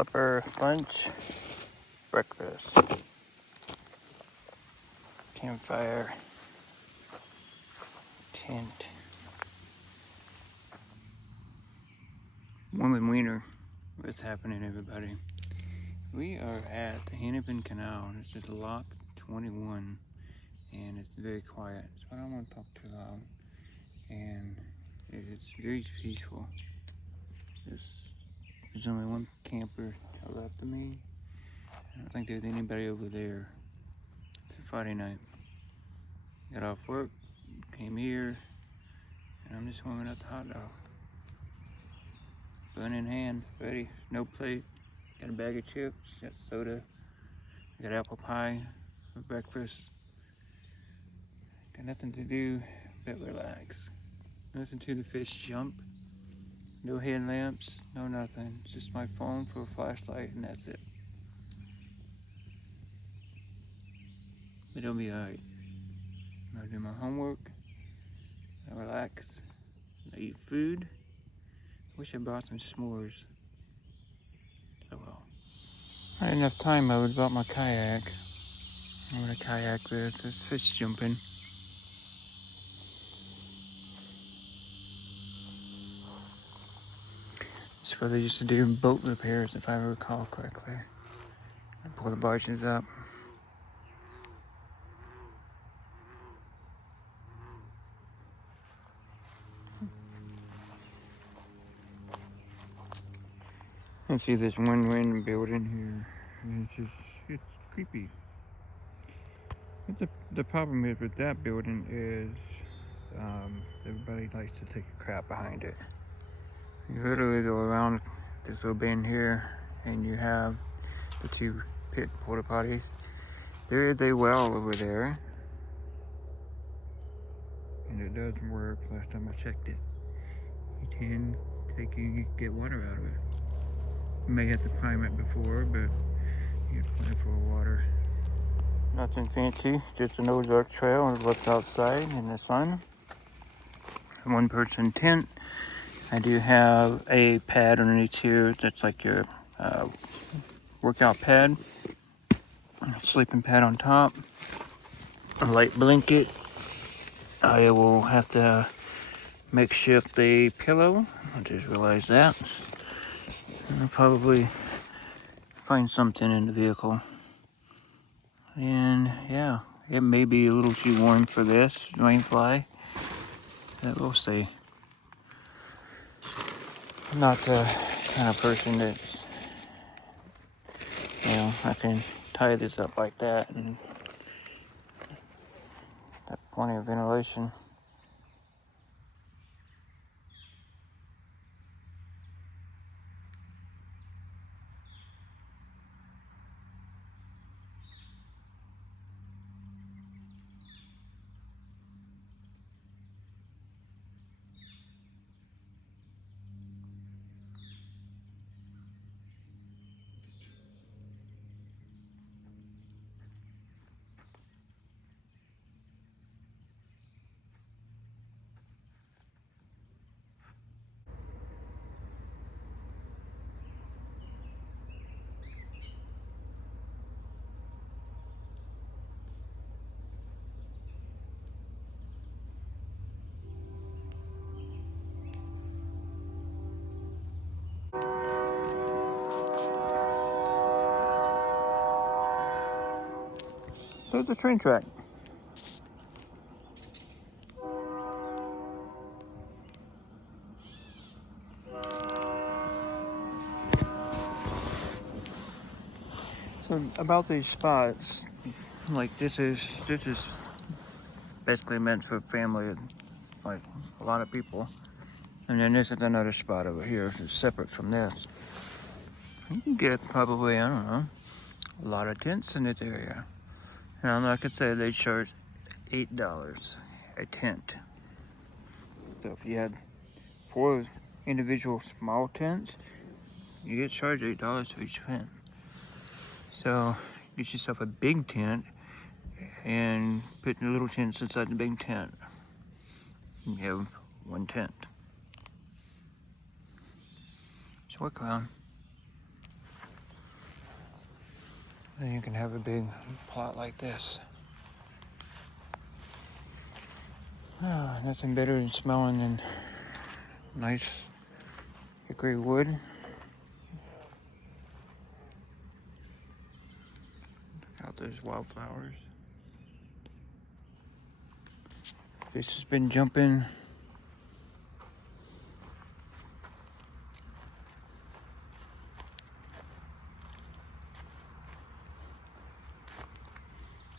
supper, lunch, breakfast, campfire, tent, woman wiener. What's happening, everybody? We are at the Hennepin canal. This is lock 21 and it's very quiet, so I don't want to talk too loud, and it's very peaceful. There's only one camper left of me. I don't think there's anybody over there. It's a Friday night. Got off work, came here, and I'm just warming up the hot dog. Bun in hand, ready, no plate. Got a bag of chips, got soda, got apple pie for breakfast. Got nothing to do but relax. Listen to the fish jump. No headlamps, no nothing. Just my phone for a flashlight and that's it. But it'll be alright. I'll do my homework. I relax. I eat food. Wish I brought some s'mores. Oh well. I had enough time, I would have brought my kayak. I'm gonna kayak this. There's fish jumping. It's where they used to do boat repairs, if I recall correctly. I pull the barges up. I see this one random building here, and it's creepy. But the problem is with that building is everybody likes to take a crap behind it. You literally go around this little bend here, and you have the two pit porta potties. There is a well over there, and it does work. Last time I checked it, you can get water out of it. You may have to prime it before, but you get plenty full of water. Nothing fancy, just an old dark trail and left outside in the sun. One person tent. I do have a pad underneath here that's like your workout pad. A sleeping pad on top. A light blanket. I will have to makeshift a pillow. I just realized that. I'll probably find something in the vehicle. And yeah, it may be a little too warm for this rainfly. But we'll see. I'm not the kind of person that, I can tie this up like that and got plenty of ventilation. There's the train track. So about these spots, like this is basically meant for family, like a lot of people. And then this is another spot over here, it's separate from this. You can get probably, I don't know, a lot of tents in this area. Now, like I said, they charge $8 a tent. So if you had 4 individual small tents, you get charged $8 for each tent. So get yourself a big tent and put the little tents inside the big tent. You have one tent. Just work around. then you can have a big plot like this. Nothing better than smelling than nice hickory wood. Look out those wildflowers. This has been jumping.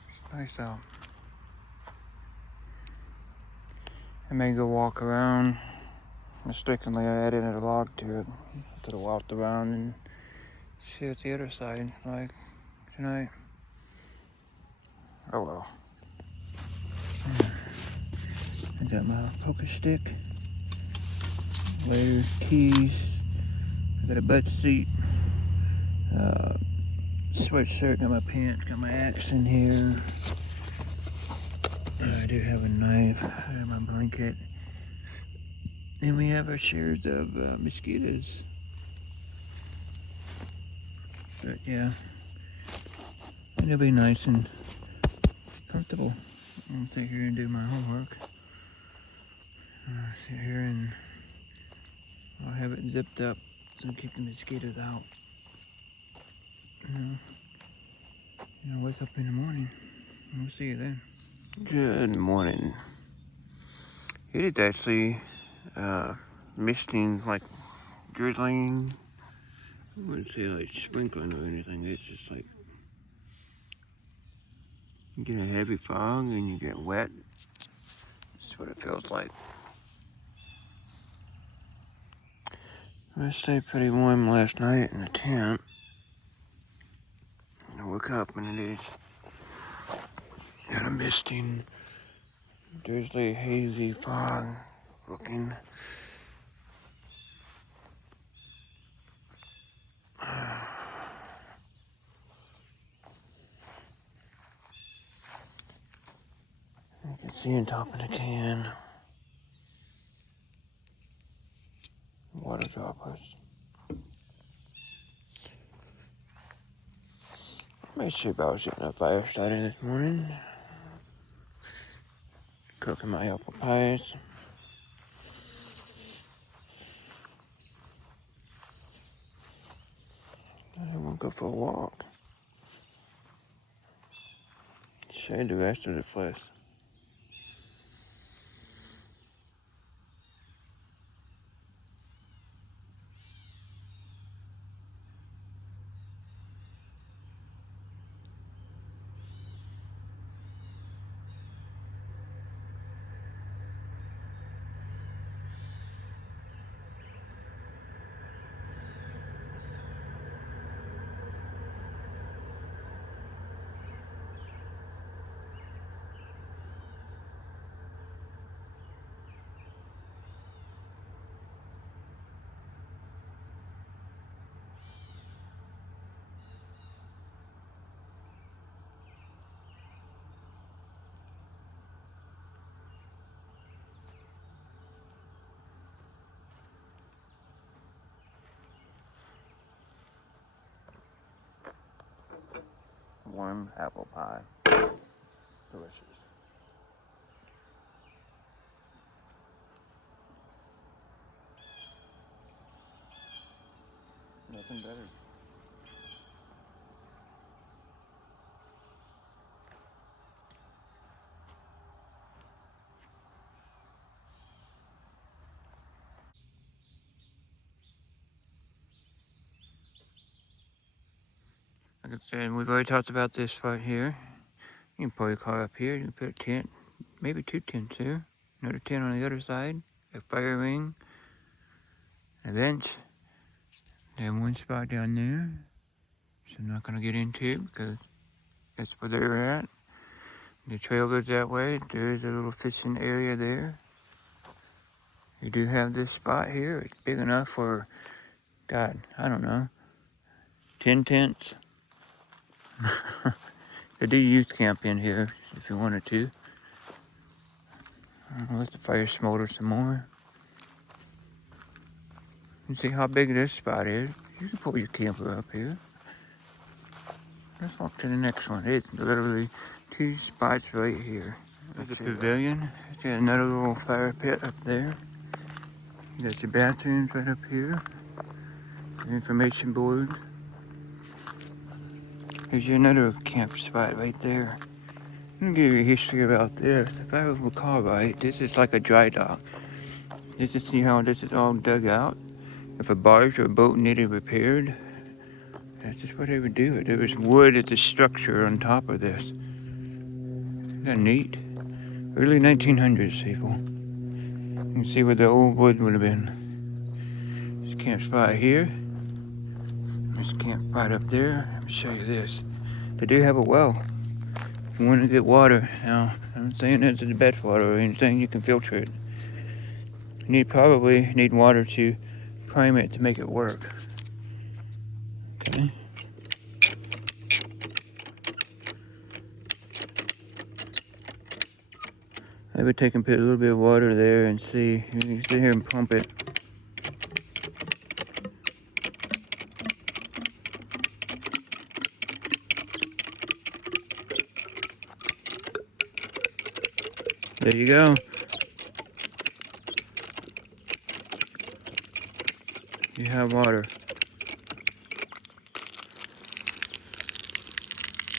It's nice out. I may go walk around. Mistakenly, I added a log to it. I could have walked around and see what the other side like tonight. Oh well. I got my poker stick, later keys, I got a butt seat, sweatshirt, got my pants, got my axe in here. I do have a knife, I have my blanket. And we have our shares of mosquitoes. But yeah, it'll be nice and comfortable. I'll sit here and do my homework. Sit here and I'll have it zipped up so keep the mosquitoes out. I'll wake up in the morning. We'll see you then. Good morning. It is actually misting, like drizzling. I wouldn't say like sprinkling or anything. It's just like you get a heavy fog and you get wet. That's what it feels like. I stayed pretty warm last night in the tent. I woke up and it is kind of misting, drizzly, hazy fog looking. You can see on top of the can water droplets. Make sure I was getting a fire started this morning. Cooking my apple pies. I won't go for a walk. Shade the rest of the place. Warm apple pie. Delicious. Nothing better. Like I said, we've already talked about this right here. You can pull your car up here, you can put a tent, maybe two tents here, another tent on the other side, a fire ring, a bench, then one spot down there, which I'm not going to get into because that's where they're at. The trail goes that way, there's a little fishing area there. You do have this spot here, it's big enough for, God, I don't know, 10 tents. They do youth camp in here if you wanted to. I'll let the fire smolder some more. You see how big this spot is. You can pull your camper up here. Let's walk to the next one. It's literally 2 spots right here. There's a pavilion. You got another little fire pit up there. You got your bathrooms right up here. Your information board. Here's your another camp spot right there. I'm gonna give you a history about this. If I recall right, this is like a dry dock. Just to see how this is all dug out. If a barge or a boat needed repaired, that's just what they would do. There was wood at the structure on top of this. Isn't that neat? Early 1900s, people. You can see where the old wood would have been. There's a camp spot here. There's a camp spot up there. Let me show you this. They do have a well. If you want to get water, now I'm saying it's the best water or anything, you can filter it. You probably need water to prime it to make it work. Okay. I would take and put a little bit of water there and see. You can sit here and pump it. There you go. You have water.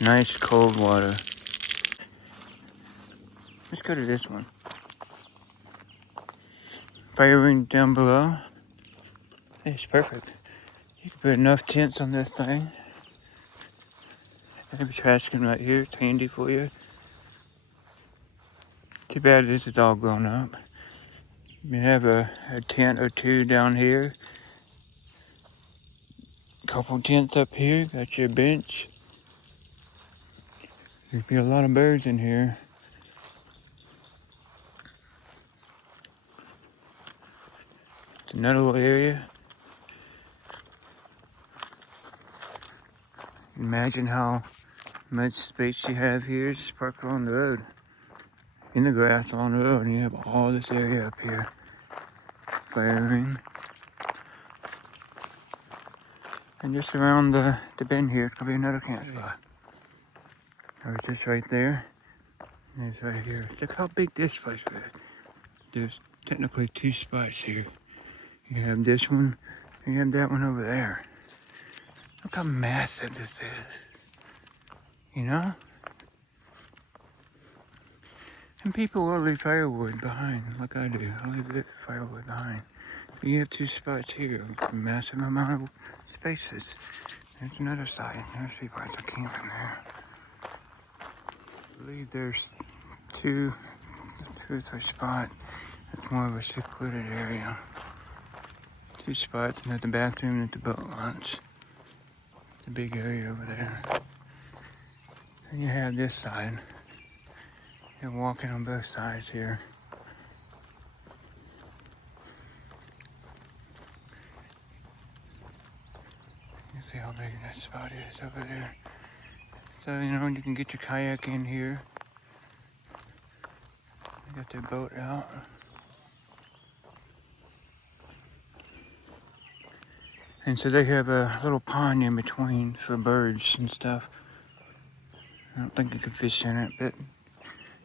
Nice cold water. Let's go to this one. Fire ring down below. It's perfect. You can put enough tents on this thing. I have a trash can right here. It's handy for you. Too bad this is all grown up. You have a tent or two down here. A couple tents up here. Got your bench. There'd be a lot of birds in here. It's another little area. Imagine how much space you have here. Just park along the road. In the grass along the road, and you have all this area up here. Fire ring. And just around the bend here, it's gonna be another camp spot. There's this right there. And it's right here. Look how big this place is. There's technically 2 spots here. You have this one, and you have that one over there. Look how massive this is. You know? And people will leave firewood behind, like I do. I leave this firewood behind. So you have 2 spots here, a massive amount of spaces. There's another side. There's people that are camping there. I believe there's 2 or 3 spots. It's more of a secluded area. 2 spots, and at the bathroom and at the boat launch. The big area over there. And you have this side. You're walking on both sides here. You see how big that spot is over there. So, you know, you can get your kayak in here. They got their boat out. And so they have a little pond in between for birds and stuff. I don't think you can fish in it, but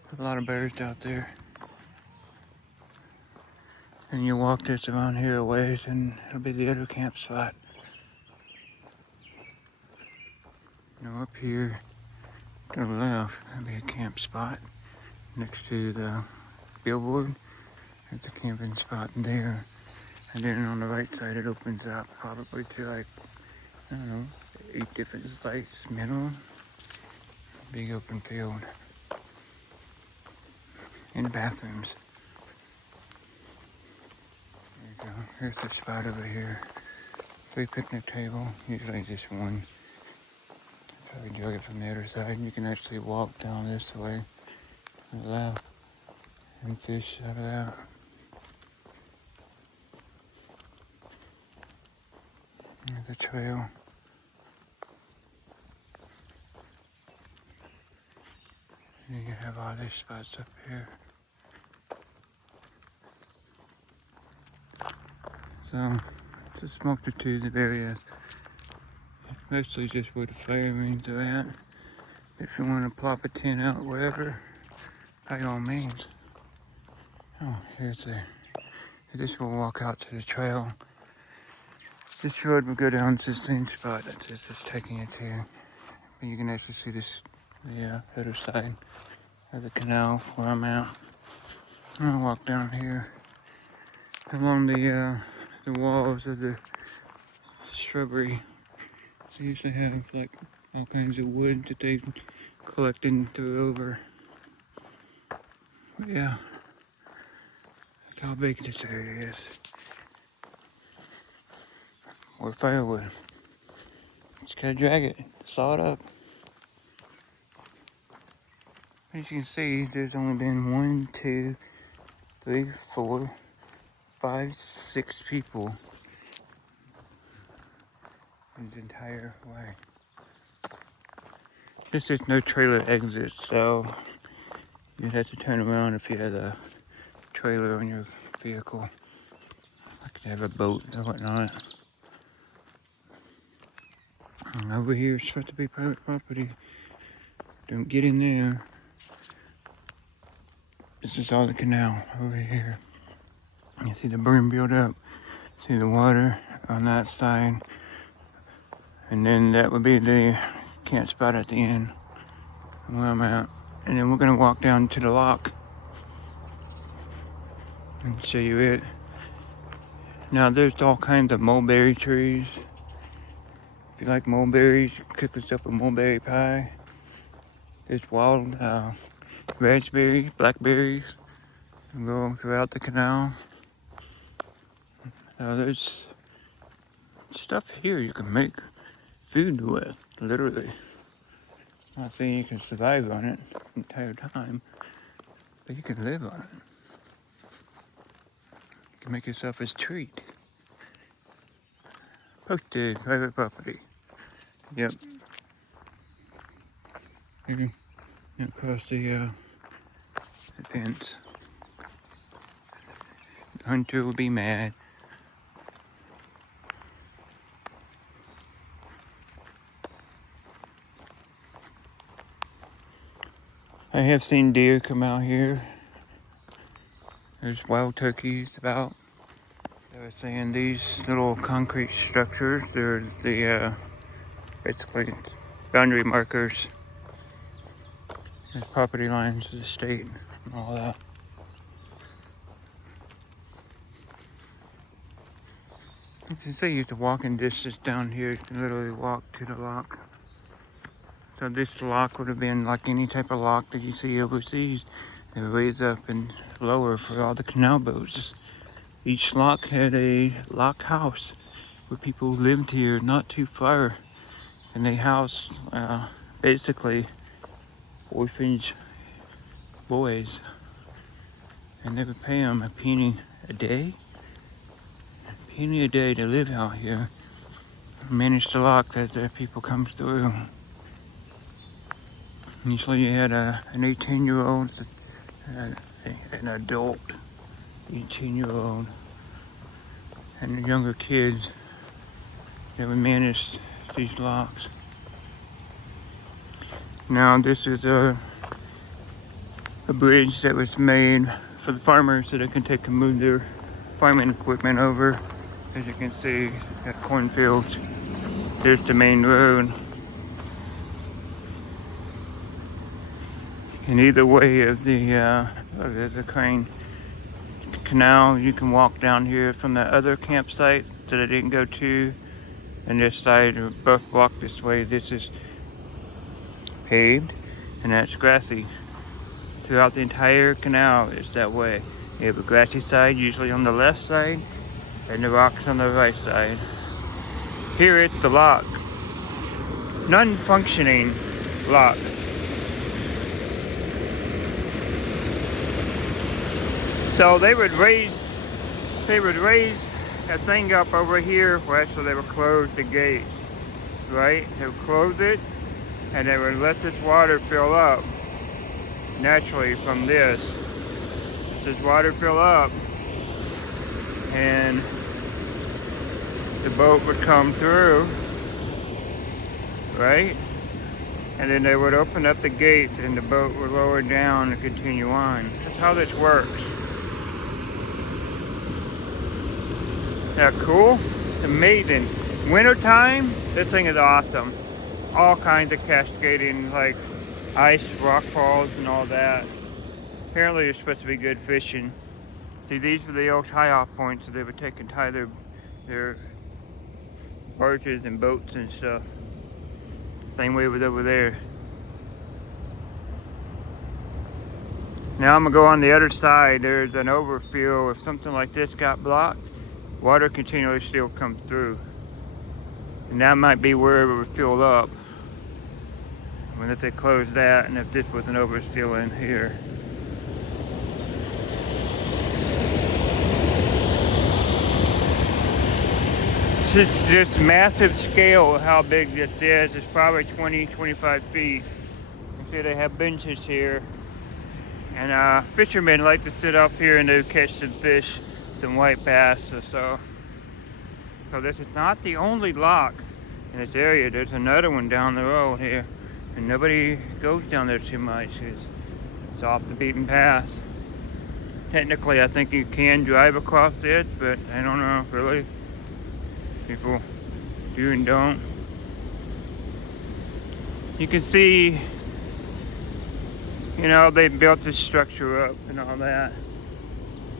there's a lot of birds out there. And you walk this around here a ways and it'll be the other camp spot. You know, up here to the left, that'll be a camp spot next to the billboard. There's a camping spot there. And then on the right side, it opens up probably to like, I don't know, 8 different sites minimum. Big open field. And bathrooms. There you go. Here's the spot over here. Free picnic table. Usually just one. Probably drag it from the other side. You can actually walk down this way and left and fish out of that. There's a trail. And you have all these spots up here. So, just multitude of areas. Mostly just where the firemen's are at. If you want to plop a tent out wherever, by all means. Oh, here's the. This will walk out to the trail. This road will go down to the same spot that this is taking it to. And you can actually see this, the other side of the canal where I'm at. I'll walk down here along the walls of the shrubbery. They usually have like all kinds of wood that they collect and throw over. But yeah, look how big this area is. Or firewood. Just gotta drag it, saw it up. As you can see, there's only been 1, 2, 3, 4, 5, 6 people the entire way. There's just no trailer exit, so you'd have to turn around if you had a trailer on your vehicle. Like to have a boat or whatnot. And over here is supposed to be private property. Don't get in there. This is all the canal over here. You see the berm build up. See the water on that side. And then that would be the camp spot at the end where I'm at. And then we're gonna walk down to the lock and show you it. Now there's all kinds of mulberry trees. If you like mulberries, you can cook yourself a mulberry pie. There's wild raspberries, blackberries go throughout the canal. There's stuff here you can make food with, literally. Not saying you can survive on it the entire time, but you can live on it. You can make yourself a treat. Posted private property. Yep. Maybe across the fence. The hunter will be mad. I have seen deer come out here. There's wild turkeys about. They were saying these little concrete structures, they're the basically boundary markers. There's property lines of the state and all that. You can see you have to walk in distance down here. You can literally walk to the lock. So this lock would have been like any type of lock that you see overseas. They raise up and lower for all the canal boats. Each lock had a lock house where people lived here not too far. And they housed basically orphanage boys. And they would pay them a penny a day. A penny a day to live out here. Manage the lock as their people comes through. Usually you had an 18-year-old, an adult 18-year-old, and younger kids that would manage these locks. Now this is a bridge that was made for the farmers so they can take and move their farming equipment over. As you can see, got cornfields. There's the main road. And either way of the crane canal, you can walk down here from the other campsite that I didn't go to, and this side are both walk this way. This is paved, and that's grassy. Throughout the entire canal, it's that way. You have a grassy side, usually on the left side, and the rocks on the right side. Here it's the lock, non-functioning lock. So they would raise that thing up over here. Well, actually they would close the gate, right? They would close it, and they would let this water fill up naturally from this. This water fill up, and the boat would come through right? And then they would open up the gates and the boat would lower down and continue on. That's how this works. Yeah, cool? Amazing. Wintertime, this thing is awesome. All kinds of cascading, like ice, rock falls, and all that. Apparently, it's supposed to be good fishing. See, these were the old tie-off points that they would take and tie their barges and boats and stuff. Same way with over there. Now I'm gonna go on the other side. There's an overfill. If something like this got blocked, water continually still comes through. And that might be where it would fill up. When if they close that, and if this was an overfill in here. It's just massive scale of how big this is. It's probably 20, 25 feet. You see they have benches here. And fishermen like to sit up here and they catch some fish, some white bass or so. So this is not the only lock in this area. There's another one down the road here. And nobody goes down there too much. It's off the beaten path. Technically, I think you can drive across it, but I don't know, really. People do and don't. You can see, you know, they built this structure up and all that.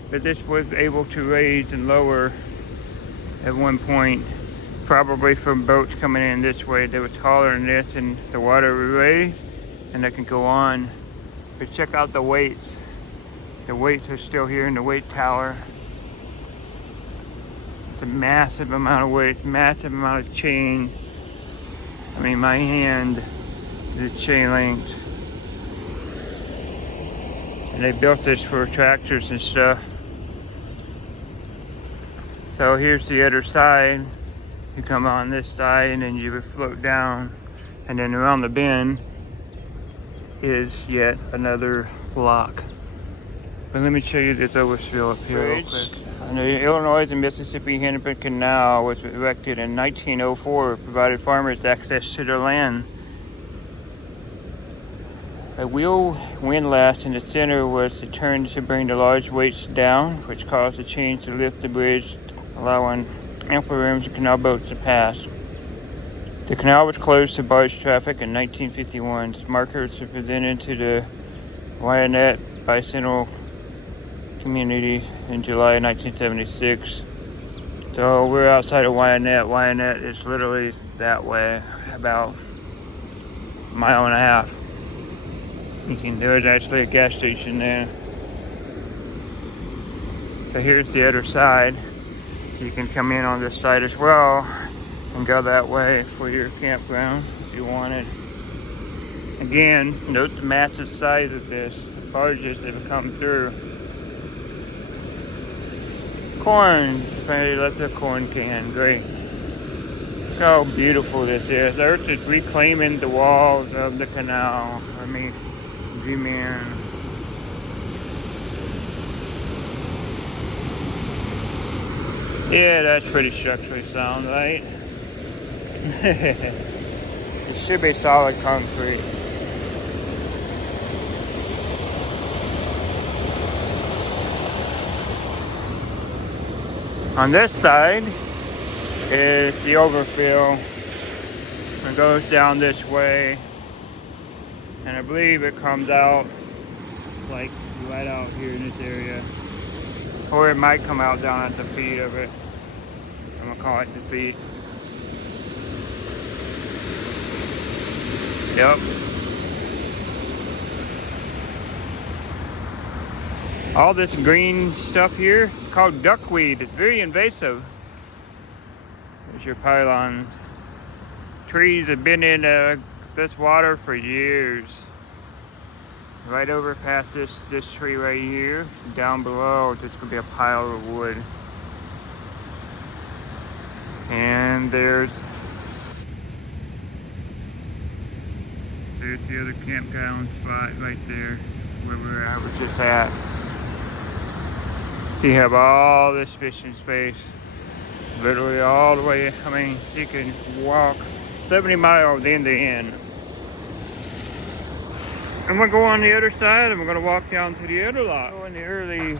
But this was able to raise and lower at one point, probably from boats coming in this way. They were taller than this and the water was raised and they can go on. But check out the weights. The weights are still here in the weight tower. It's a massive amount of weight, massive amount of chain. I mean, my hand to the chain links. And they built this for tractors and stuff. So here's the other side. You come on this side and then you would float down. And then around the bend is yet another lock. But let me show you this overspill up here real quick. The Illinois and Mississippi Hennepin Canal was erected in 1904, provided farmers access to their land. A wheel windlass in the center was turned to bring the large weights down, which caused the chains to lift the bridge, allowing ample room for canal boats to pass. The canal was closed to barge traffic in 1951. Markers were presented to the Wyanett Bicentennial Community in July 1976. So we're outside of Wyanett. Wyanett is literally that way, about a mile and a half. There's actually a gas station there. So here's the other side. You can come in on this side as well and go that way for your campground if you wanted. Again, note the massive size of this. The barges that have come through. Corn, somebody left a corn can, great. Look how beautiful this is. The earth is reclaiming the walls of the canal. I mean, zoom in. Yeah, that's pretty structurally sound, right? It should be solid concrete. On this side is the overfill. It goes down this way. And I believe it comes out like right out here in this area. Or it might come out down at the feet of it. I'm gonna call it the feet. Yep. All this green stuff here is called duckweed. It's very invasive. There's your pylons. Trees have been in this water for years. Right over past this tree right here, down below, there's gonna be a pile of wood. And there's the other campground spot right there where I was just at. So you have all this fishing space, literally all the way. I mean, you can walk 70 miles end to end. I'm gonna go on the other side and we're gonna walk down to the other lot. In the early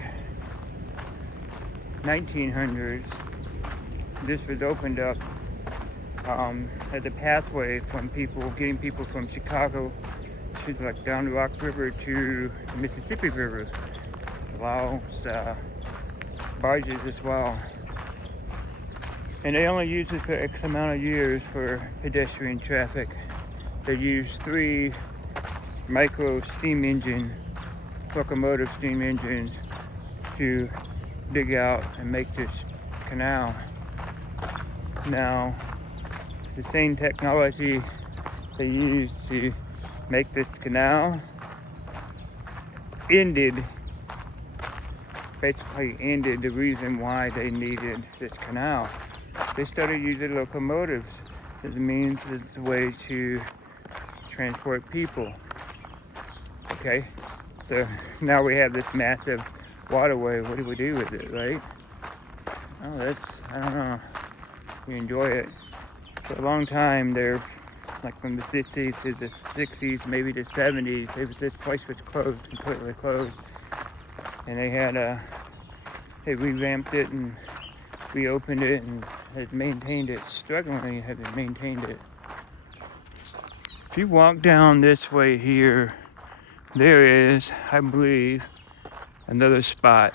1900s, this was opened up as a pathway from getting people from Chicago to like down the Rock River to the Mississippi River. Allows barges as well. And they only use it for X amount of years for pedestrian traffic. They use 3 micro steam engine, locomotive steam engines to dig out and make this canal. Now, the same technology they used to make this canal basically ended the reason why they needed this canal. They started using locomotives as a means, as a way to transport people. Okay, so now we have this massive waterway. What do we do with it, right? Oh, I don't know. We enjoy it. For a long time there, like from the 50s to the 60s, maybe the 70s, this place was closed, completely closed. And they revamped it and reopened it and has maintained it, strugglingly have maintained it. If you walk down this way here, there is, I believe, another spot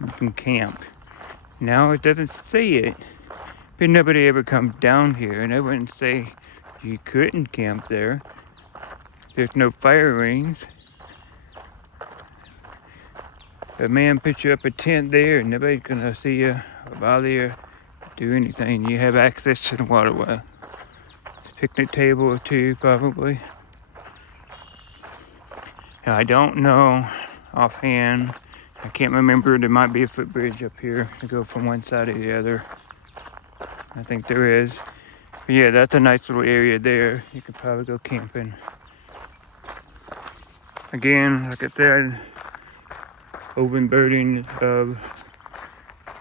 you can camp. Now it doesn't say it, but nobody ever comes down here, and I wouldn't say you couldn't camp there. There's no fire rings. A man puts you up a tent there, and nobody's gonna see you or bother you, do anything. You have access to the waterway. Picnic table or 2, probably. Now, I don't know offhand. I can't remember. There might be a footbridge up here to go from one side to the other. I think there is. But yeah, that's a nice little area there. You could probably go camping. Again, like I said, overburden of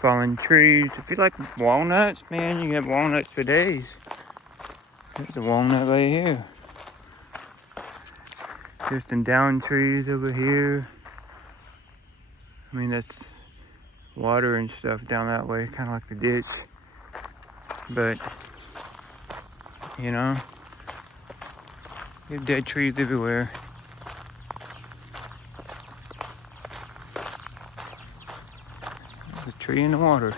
fallen trees. If you like walnuts, man, you can have walnuts for days. There's a walnut right here. There's some down trees over here. I mean, that's water and stuff down that way, kind of like the ditch. But, you know, there's dead trees everywhere. There's a tree in the water.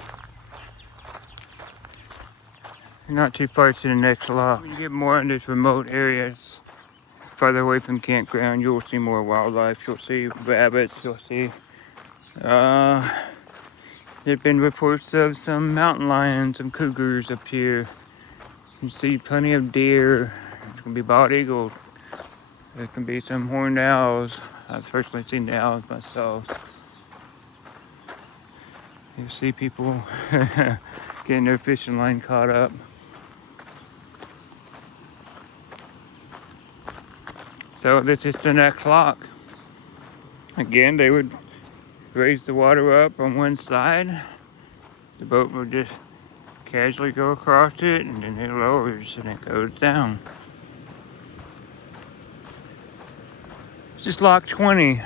Not too far to the next lot. When you get more in this remote areas, farther away from campground, you'll see more wildlife. You'll see rabbits. You'll see. There've been reports of some mountain lions, some cougars up here. You see plenty of deer. There's gonna be bald eagles. There can be some horned owls. I've personally seen the owls myself. You see people getting their fishing line caught up. So this is the next lock. Again, they would raise the water up on one side. The boat would just casually go across it, and then it lowers and it goes down. This is lock 20.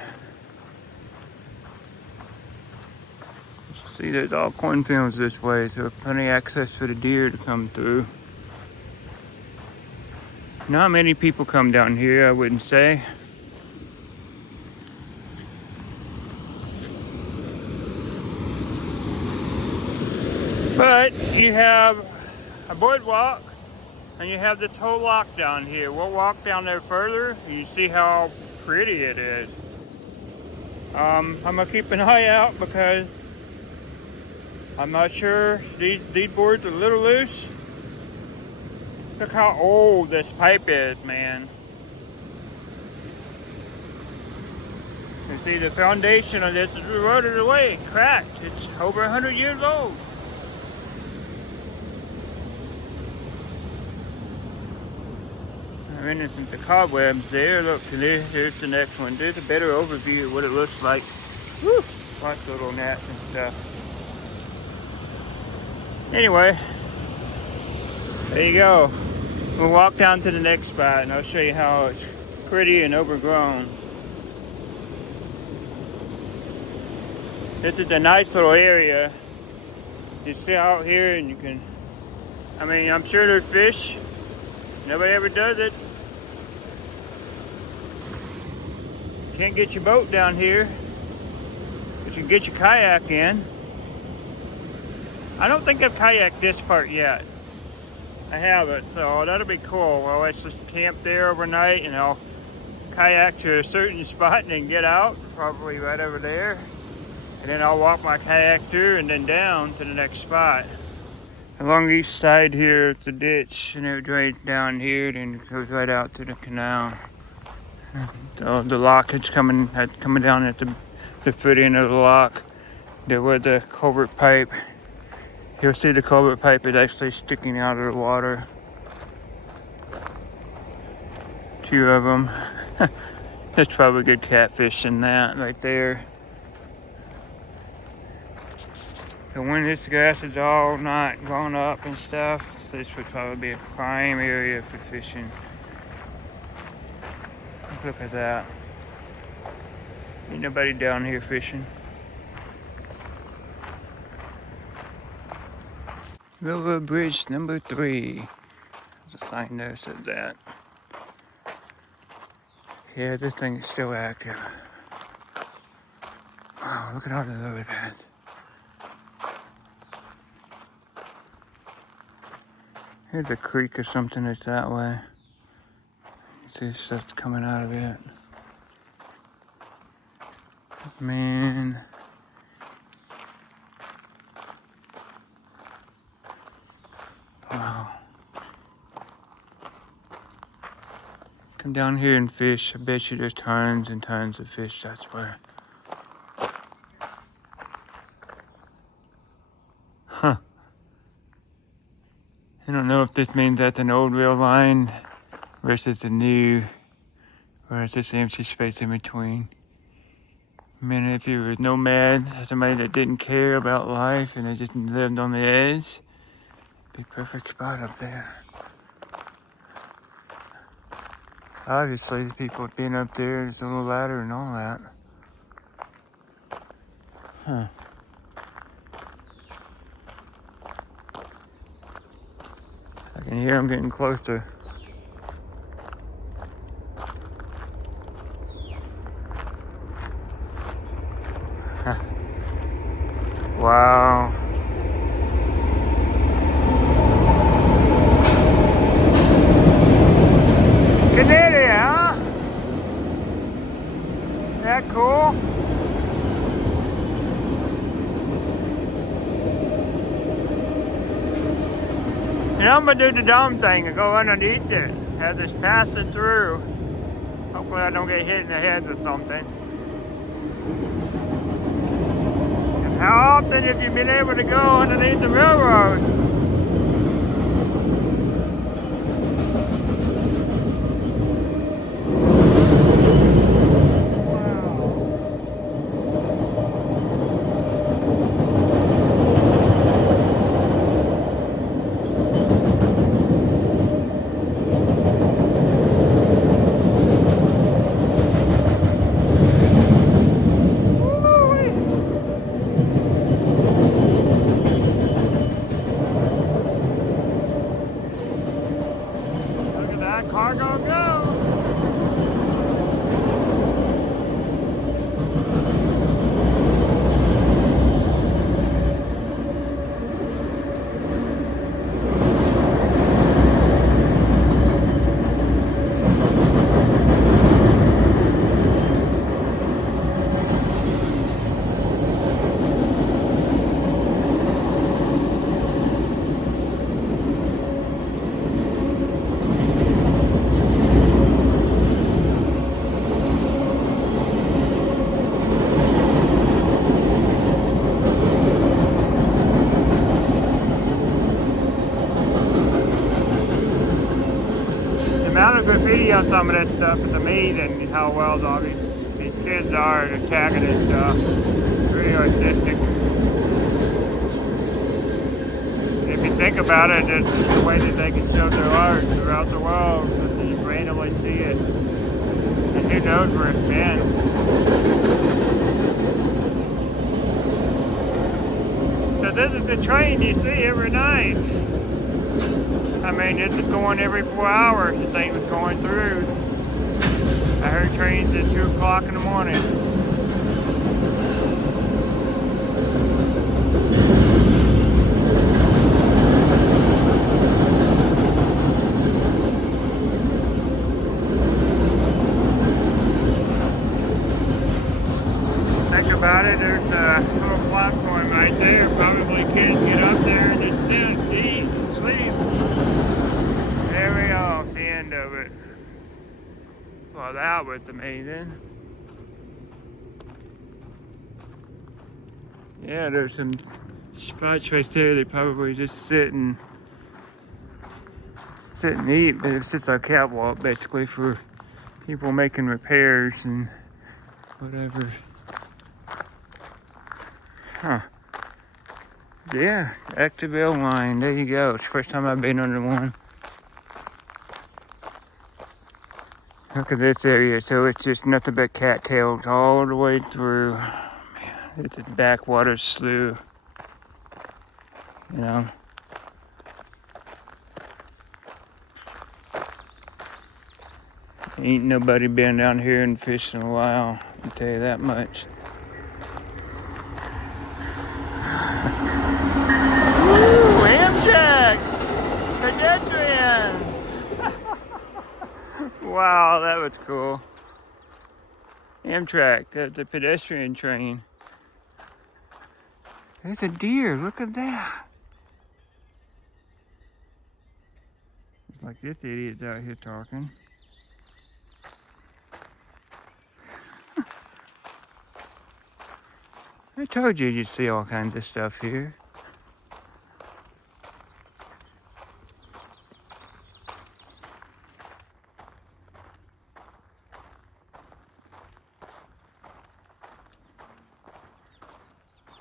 See, there's all cornfields this way, so there's plenty of access for the deer to come through. Not many people come down here, I wouldn't say. But you have a boardwalk and you have this whole lock down here. We'll walk down there further and you see how pretty it is. I'm gonna keep an eye out because I'm not sure. These boards are a little loose. Look how old this pipe is, man. You see the foundation of this is rotted away, cracked. It's over 100 years old. I'm innocent the cobwebs there. Look, there's the next one. There's a better overview of what it looks like. Woo! Lots of little gnats and stuff. Anyway, there you go. We'll walk down to the next spot and I'll show you how it's pretty and overgrown. This is a nice little area. You sit out here and you can, I mean, I'm sure there's fish. Nobody ever does it. Can't get your boat down here, but you can get your kayak in. I don't think I've kayaked this part yet. I haven't, so that'll be cool. Well, let's just camp there overnight and I'll kayak to a certain spot and then get out, probably right over there. And then I'll walk my kayak through and then down to the next spot. Along each side here, it's a ditch, and it drains down here, then it goes right out to the canal. The lock is coming down at the foot end of the lock. There was a culvert pipe. You'll see the culvert pipe is actually sticking out of the water. 2 of them. There's probably good catfish in that right there. So when this grass is all not grown up and stuff, this would probably be a prime area for fishing. Look at that. Ain't nobody down here fishing. River Bridge number 3. There's a sign there that says that. Yeah, this thing is still active. Wow, look at all the lily pads. Here's a creek or something that's that way. You see stuff coming out of it. Man. Wow. Come down here and fish. I bet you there's tons and tons of fish, that's where. Huh. I don't know if this means that's an old rail line versus a new, or it's just empty space in between. I mean, if you were a nomad, somebody that didn't care about life and they just lived on the edge, it'd be a perfect spot up there. Obviously, the people being up there, there's a little ladder and all that. Huh. I can hear them getting closer. Wow. Canadian, huh? Isn't that cool? You know, I'm gonna do the dumb thing and go underneath it. Have this passing through. Hopefully I don't get hit in the head with something. And how often have you been able to go underneath the railroad? Cargo go! The amount of graffiti on some of that stuff is amazing, how well these kids are at tagging and stuff. It's really artistic. And if you think about it, it's the way that they can show their art throughout throughout the world. Just you randomly see it. And who knows where it's been. So this is the train you see every night. I mean, this is going every 4 hours. The thing was going through. I heard trains at 2 o'clock in the morning. Think about it, there's a little platform right there. Probably kids get up there and just sit, eat, sleep. There we are, the end of it. Well, that was amazing. Yeah, there's some spots right there. They probably just sit and eat, but it's just a catwalk basically for people making repairs and whatever. Huh. Yeah, Activille line. There you go. It's the first time I've been under one. Look at this area. So it's just nothing but cattails all the way through. Man, it's a backwater slough. You know. Ain't nobody been down here and fished in a while. I'll tell you that much. Woo! Amtrak! Pedestrian! Wow, that was cool. Amtrak, the pedestrian train. There's a deer, look at that. It's like this idiot's out here talking. I told you you'd see all kinds of stuff here.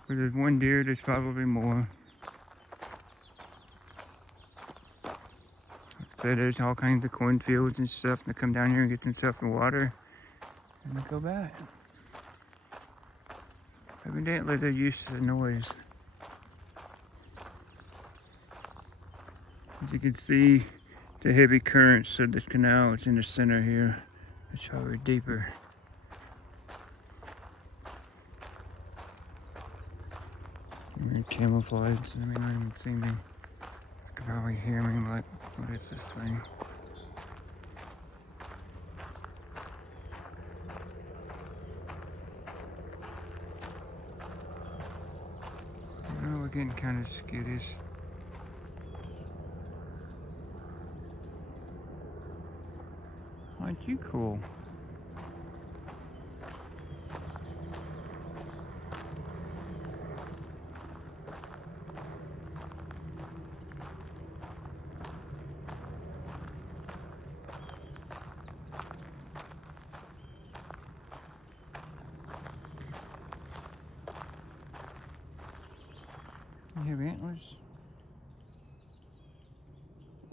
Where there's one deer, there's probably more. So there's all kinds of cornfields and stuff. They come down here and get themselves some water, and they go back. Evidently they're used to the noise. As you can see, the heavy currents of the canal is in the center here. It's probably deeper. Camouflage, so they may not even see me. I can probably hear me, like, what is this thing? Oh, we're getting kind of skittish. Aren't you cool? You have antlers?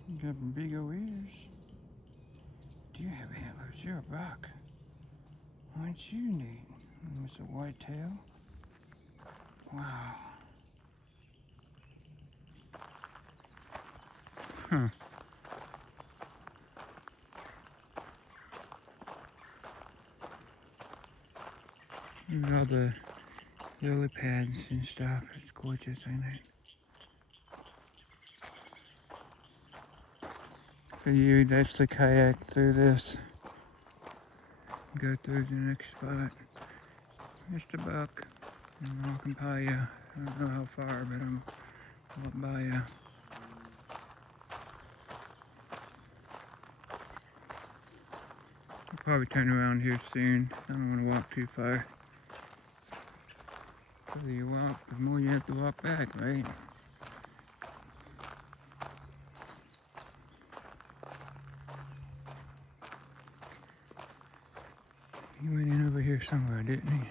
You got big old ears. Do you have antlers? You're a buck. Aren't you neat? With a white tail? Wow. Huh. Look at all the lily pads and stuff. It's gorgeous, ain't it? So you'd actually kayak through this. Go through to the next spot. Just a buck. I'm walking by you. I don't know how far, but I'm walking by you. I'll probably turn around here soon. I don't want to walk too far. The further you walk, the more you have to walk back, right? He went in over here somewhere, didn't he?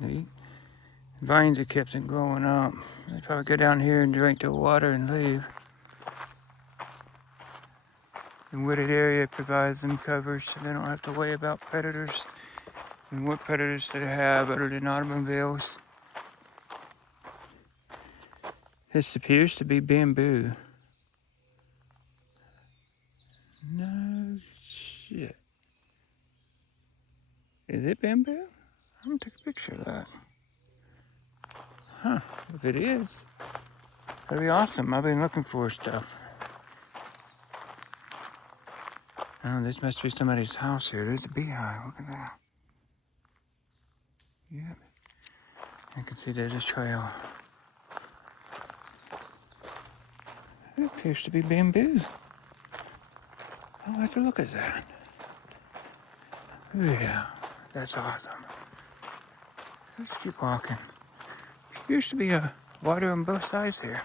Neat. Vines that kept them growing up. They probably go down here and drink the water and leave. The wooded area provides them cover so they don't have to worry about predators. And what predators do they have other than automobiles? This appears to be bamboo. No shit. Is it bamboo? I'm gonna take a picture of that. Huh, if it is, that'd be awesome. I've been looking for stuff. Oh, this must be somebody's house here. There's a beehive, look at that. Yep. I can see there's a trail. It appears to be bamboo. I'll have to look at that. Yeah, that's awesome. Let's keep walking. Appears to be a water on both sides here.